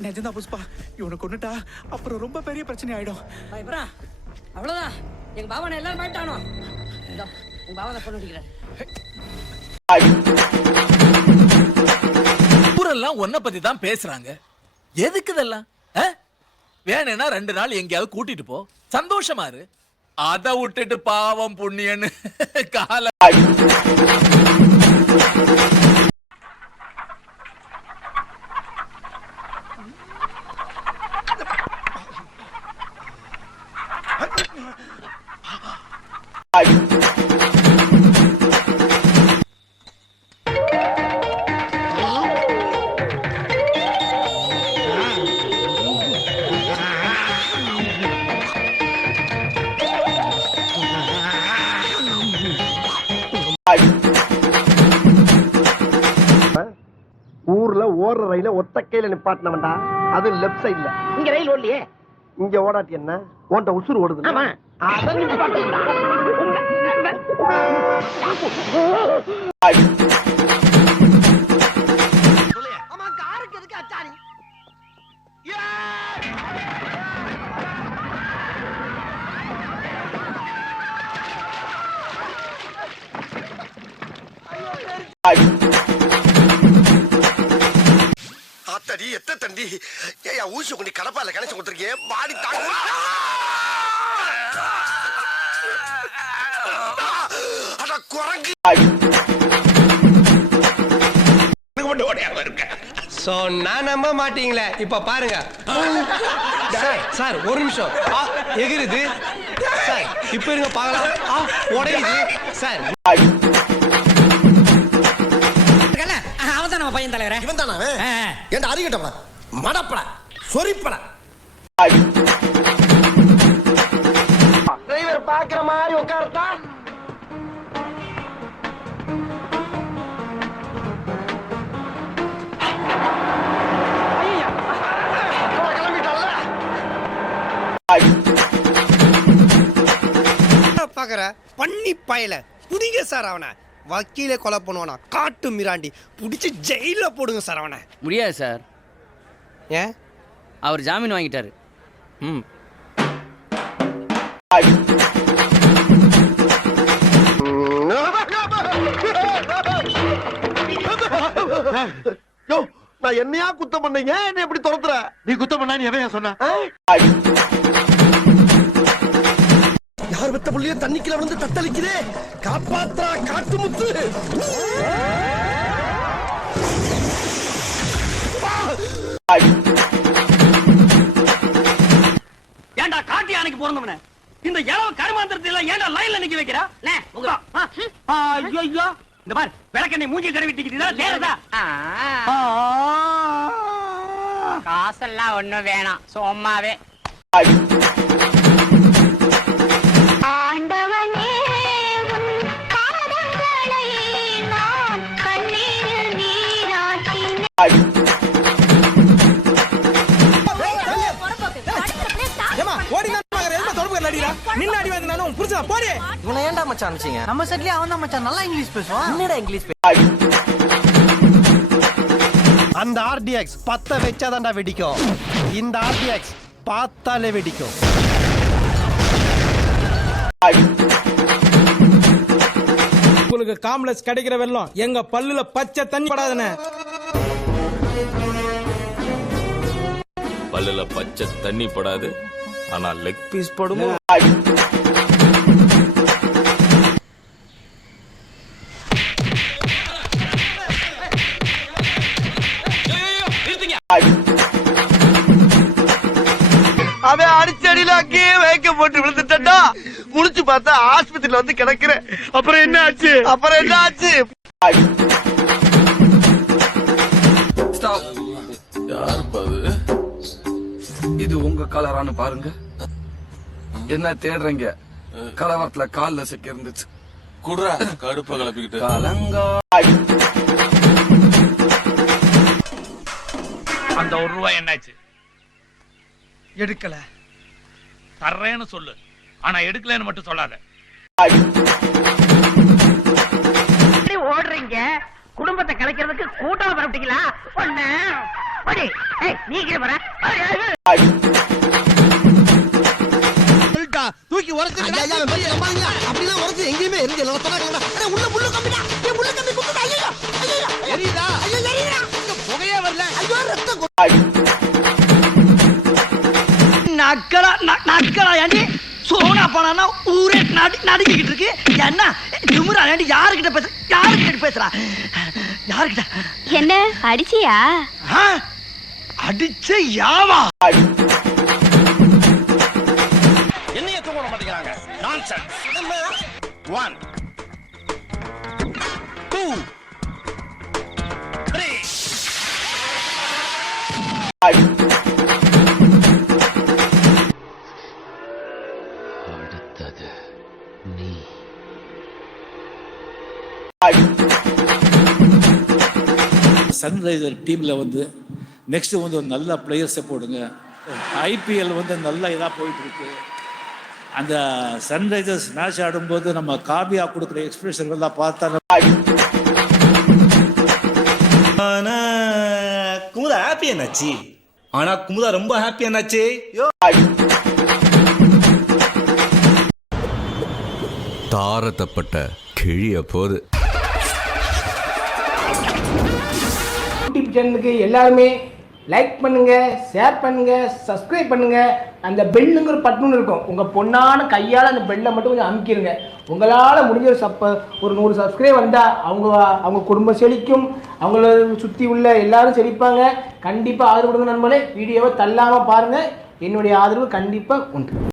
நிஜம்தான் புஷ்பா, இவனை கொண்டுட்டா அப்புறம் ரொம்ப பெரிய பிரச்சனை ஆயிடும். அவ்வளவுதான், எங்க பாவனை எல்லாரும் மாட்டானோ. உங்க பாவனை கொண்டு ஊரெல்லாம் ஒன்ன பத்தி தான் பேசுறாங்க. எதுக்கு இதெல்லாம்? வேணும்னா 2 நாள் எங்கேயாவது கூட்டிட்டு போ, சந்தோஷமா இரு. அதை விட்டுட்டு பாவம் புண்ணியன்னு கால ஊர்ல ஓடுற ரயில ஒத்த கையில நிப்பாட்டினவன்டா, அது லெப்ட் சைடுல. இங்க ரயில் ஓடலையே. இங்க ஓடாட்டி என்ன, ஓண்ட உசுறு ஓடுது. ஆமா, அத நிப்பாட்டுடா. ஆமா, காருக்கு எதுக்கு அச்சாரி? ஆத்தடி எத்த தண்டி ஏயா ஊசி கொண்டு கடப்பால கணச்சு கொடுத்துருக்கே பாடி தாங்க. அட குரங்கு சொன்னா நம்ப மாட்டீங்களே. இப்ப பாருங்க சார், ஒரு நிமிஷம். எகிருது சார், இப்ப இருங்க பாக்கலாம். உடையுது சார். அவதான் நம்ம பையன் தலைவரே. இவன் தானே என் அறிகட்டப்பட மடப்பட சொரிப்பட. டிரைவர் பாக்குற மாதிரி உட்கார்த்தா பாக்குற பண்ணி பயல புடிங்க சார். அவனை வக்கீல கொலை பண்ணுவானா, காட்டு மிராண்டி புடிச்சு ஜெயில போடுங்க சார் அவனை. முடியாது சார். ஏன்? அவர் ஜாமீன் வாங்கிட்டாரு. நான் என்னையா குத்தம் பண்ணீங்க, என்ன எப்படி துரத்துற? நீ குத்தம் பண்ணா நீ எவையா சொன்ன? யார் வெத்த புள்ளிய தண்ணிக்குள்ள விழுந்து தத்தளிக்குதே, காப்பாத்தா காட்டு முத்து. ஏண்டா காட்டு யானைக்கு பிறந்தவன இந்த இளவு கருமாந்திரத்துல ஏண்டா லைன்ல நிக்க வைக்கிறா? ஐயோ, இந்த பார் விளக்கெண்ணை மூஞ்சி கருவிட்டிக்கிட்டு தேரதா. காசெல்லாம் ஒண்ணும் வேணாம், சும்மாவே. ஆண்டவனே உன் பாதங்களை நான் கண்ணீரில் நீராட்டினேன். இவனை ஏன்டா மச்சான் அனுப்பிச்சீங்க? நம்ம செட்லயே அவன் தான் மச்சான், நல்லா இங்கிலீஷ் பேசுவான். என்னடா இங்கிலீஷ் அந்த RDX 10 வச்சாதான்டா வெடிக்கும். இந்த RDX பார்த்தாலே வெடிக்கும். உங்களுக்கு காம்ப்ளெக்ஸ் கிடைக்கிற வெள்ளம் எங்க பல்லுல பச்சை தண்ணி படாதுன்னு. பல்லுல பச்சை தண்ணி படாது, ஆனா லெக் பீஸ் படுமோ? அவன் அடிச்சடியில அங்கேயே வைக்க போட்டு விழுந்துட்டா. முடிச்சு பார்த்தா ஆஸ்பத்திரியில வந்து கிடக்குறேன். அப்புறம் என்ன ஆச்சு? இது உங்க கலரான்னு பாருங்க. என்ன தேடுறீங்க? கலவரத்துல கால்ல சிக்க இருந்துச்சு. குடுறா கடுப்ப கலப்பிக்கிட்டு கலங்கா. அந்த ₹1 என்னாச்சு? எடுக்கல. தர்றேன்னு சொல்லு, ஆனா எடுக்கலன்னு மட்டும் சொல்லாத. ஓடுறீங்க குடும்பத்தை கலைக்கிறதுக்கு கூட்டம் பரப்பிட்டீங்களா? ஒண்ணு நீங்க வர தூக்கி உரைச்சு அப்படிலாம் உரைச்சு எங்கேயுமே இருந்து உள்ள முள்ளு கம்பிடா முள்ளு கம்பி குத்துடா. ஐயோ ஐயோ எரியுதா? ஐயோ எரியுதா? புகையே வரல. ஐயோ ரத்தம் நக்கலா நக்கலா ஏண்டி சோனா போனா ஊரே நடுக்கிட்டு இருக்கு. என்ன திமுறா ஏண்டி? யாருக்கிட்ட பேசுறா? யாருக்கிட்ட? என்ன அடிச்சியா? அடிச்ச யாவா? என்னைய தூங்க மாட்டேங்கிறாங்க. நான்சென்ஸ். 1 2 3 அடுத்தது நீ. சன்ரைசர் டீம்ல வந்து நெக்ஸ்ட் வந்து ஒரு நல்ல பிளேயர்ஸை போடுங்க. ஐபிஎல் வந்து நல்ல இதாக போயிட்டு இருக்கு. அந்த சன்ரைசர்ஸ் மேட்ச் ஆடும்போது நம்ம காபியா கொடுக்குற எக்ஸ்பிரஷன் எல்லாம் பார்த்தா குமுதா ஹாப்பி என்னாச்சு? ஆனா குமுதா ரொம்ப ஹாப்பி என்னாச்சு? தாரத்தப்பட்ட கிழிய போது யூடியூப் சேனலுக்கு எல்லாருமே லைக் பண்ணுங்க, ஷேர் பண்ணுங்க, சப்ஸ்கிரைப் பண்ணுங்க. அந்த பெல்லுங்கிற பட்டன் இருக்கும், உங்க பொண்ணான கையால் அந்த பெல்லை மட்டும் கொஞ்சம் அமுக்கிடுங்க. உங்களால் முடிஞ்ச ஒரு 100 சப்ஸ்கிரைப் வந்தால் அவங்க குடும்பம் செழிக்கும், அவங்கள சுற்றி உள்ள எல்லாரும் செழிப்பாங்க. கண்டிப்பாக ஆதரவு கொடுங்க நண்பர்களே. வீடியோவை தள்ளாமல் பாருங்கள். என்னுடைய ஆதரவு கண்டிப்பாக உண்டு.